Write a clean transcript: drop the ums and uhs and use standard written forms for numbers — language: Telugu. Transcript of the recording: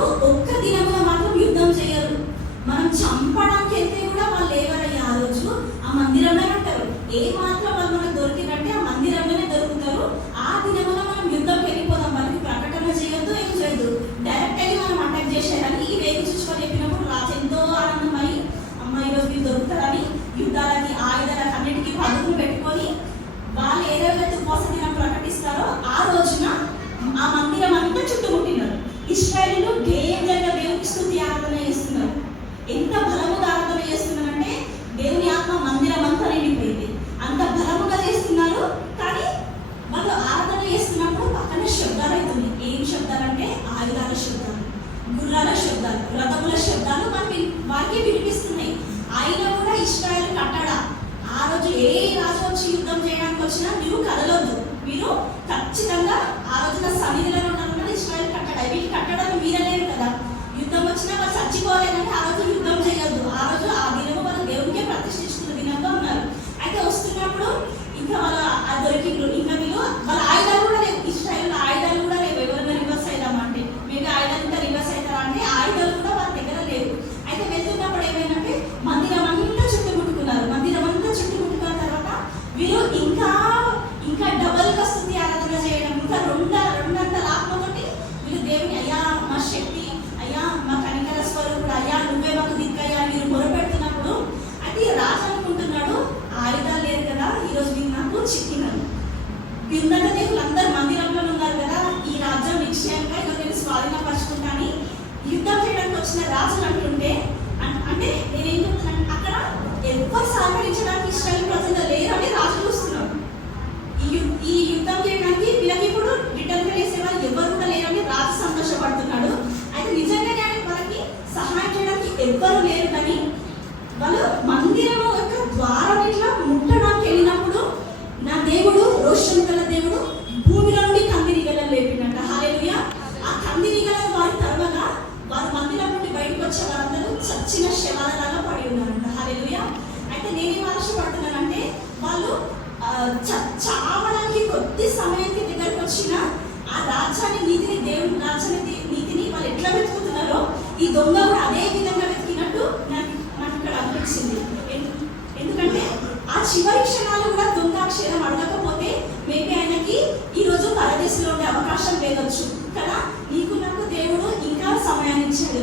వాళ్ళు ఒక్క దినంలో మాత్రం యుద్ధం చేయరు. మనం చంపడానికి వెళ్తే కూడా వాళ్ళు ఎవరయ్యా ఆ రోజు ఆ మందిరంలో ఉంటారు. ఏ మాత్రం వాళ్ళు మనకు దొరికినట్టే ఆ మందిరంలోనే దొరుకుతారు. ఆ దినంలో మనం యుద్ధంకి వెళ్ళిపోదాం, వాళ్ళకి ప్రకటన చేయొద్దు, ఏం చేయొద్దు, డైరెక్ట్ అయ్యి మనం అటాక్ చేసేయాలని ఈ వేగు చూసుకొని చెప్పినప్పుడు రాజు ఎంతో ఆనందమై అమ్మాయి ఈరోజు మీరు దొరుకుతారని యుద్ధాలకి ఆయుధాలకు అన్నిటికీ పదును పెట్టుకొని వాళ్ళు ఏ రోజైతే ఉపవాస దినం ప్రకటిస్తారో ఆ రోజున ఆ మందిరం అంతా చుట్టుముట్టినారు. ఇశ్రాయేలీయులు దేవుడిగా దేవుడికి స్తుతి ఆరాధన చేస్తున్నారు. ఎంత బలముగా ఆరాధన చేస్తున్నారంటే దేవుని ఆత్మ మందిరం అంతా నిండిపోయింది. అంత బలముగా చేస్తున్నారు. కానీ వాళ్ళు ఆరాధన చేస్తున్నప్పుడు పక్కన శబ్దాలు అవుతుంది. ఏం శబ్దాలంటే ఆయుధాల శబ్దాలు, గుర్రాల శబ్దాలు, రథముల శబ్దాలు వారికి వినిపిస్తున్నాయి. అయినా కూడా ఇశ్రాయేలు కట్టడా ఆ రోజు ఏ రాజు వచ్చి యుద్ధం చేయడానికి వచ్చినా మీరు కదలొద్దు, మీరు ఖచ్చితంగా ఆ రోజున సన్నిధిలో ఉండాలన్నది ఇశ్రాయేలు కట్టడా. వీళ్ళు కట్టడాలు మీరలేరు కదా, యుద్ధం వచ్చినా వాళ్ళు చచ్చిపోలేదంటే ఆ రోజు యుద్ధం చేయొద్దు. ఆ రోజు ఆ దినము వాళ్ళు దేవునికే ప్రతిష్ఠించుకున్న దినంగా ఉన్నారు. అయితే వస్తున్నప్పుడు ఇంకా వాళ్ళ దొరికిండ్రు. ఇంకా వీళ్ళు వాళ్ళ ఆయుధాలు కూడా లేవు. ఇశ్రాయేలు ఆయుధాలు కూడా లేవు. ఎవరైనా రివర్స్ అవుదామంటే మేము ఆయుధాలు ఇంకా రివర్స్ అవుతారా అంటే ఆయుధాలు కూడా వాళ్ళ దగ్గర లేవు. అయితే వెళ్తున్నప్పుడు ఏమైందంటే మందిరం అంతా చుట్టుముట్టుకున్నారు. మందిరం అంతా చుట్టుముట్టుకున్న తర్వాత వీళ్ళు ఇంకా ఇంకా డబల్గా స్తుతి ఆరాధన చేయడం, ఇంకా రెండంతల ఆత్మతోటి వీళ్ళు దేవుని అయ్యా మా శక్తి, అయ్యా మా కనికర స్వరూపుడు, అయ్యా నువ్వే మాకు దిక్కయ్యా మీరు మొరపెడుతున్నప్పుడు అయితే రాజు అనుకుంటున్నాడు ఆయుధాలు లేదు కదా, ఈరోజు నేను నాకు చిక్కినాను. ఉన్నత దేవులు అందరూ మందిరంలో ఉన్నారు కదా, ఈ రాజ్యం నిశ్చయంగా ఇక నేను స్వాధీనపరుచుకుంటాను యుద్ధం చేయడానికి వచ్చిన రాజులు అంటుంటే అంటే నేనేం చెప్తున్నాను, అక్కడ ఎవరు సహకరించడానికి ఇష్టాలు ప్రజలు లేరు అని రాజు చూస్తున్నాడు. ఈ యుద్ధం చేయడానికి వీళ్ళకి ఇప్పుడు రిటర్న్ చేసేవాళ్ళు ఎవరు కూడా లేరని రాజు సంతోషపడుతున్నాడు. అయితే నిజంగానే వాళ్ళకి సహాయం చేయడానికి ఎవ్వరు లేరు. కానీ వాళ్ళు మందిరం యొక్క ద్వారం ఇట్లా ముట్టడానికి వెళ్ళినప్పుడు నా దేవుడు రోషం గల దేవుడు భూమిలో నుండి కందిరీగలను లేపినట్ట. హల్లెలూయా. ఆ కందిరీగలను వారి తర్వాత వారి మందిరం నుండి బయటకు వచ్చే వాళ్ళందరూ చచ్చిన శవాలలాగా పడి ఉన్నారంట. హల్లెలూయా. అయితే నేనేం ఆశపడుతున్నానంటే వాళ్ళు చావడానికి కొద్ది సమయానికి దగ్గరకు వచ్చిన ఆ రాజ్యాన్ని నీతిని, దేవుని రాజ్యాన్ని నీతిని వాళ్ళు ఎట్లా వెతుకుతున్నారో ఈ దొంగ కూడా అదే విధంగా వెతికినట్టు నాకు ఇక్కడ అనిపించింది. ఎందుకంటే ఆ చివరి క్షణాలు కూడా దొంగ అక్షరం అడగకపోతే మేబీ ఆయనకి ఈరోజు పరదేశంలో ఉండే అవకాశం లేదొచ్చు కదా. నీకు నాకు దేవుడు ఇంకా సమయాన్ని ఇచ్చాడు.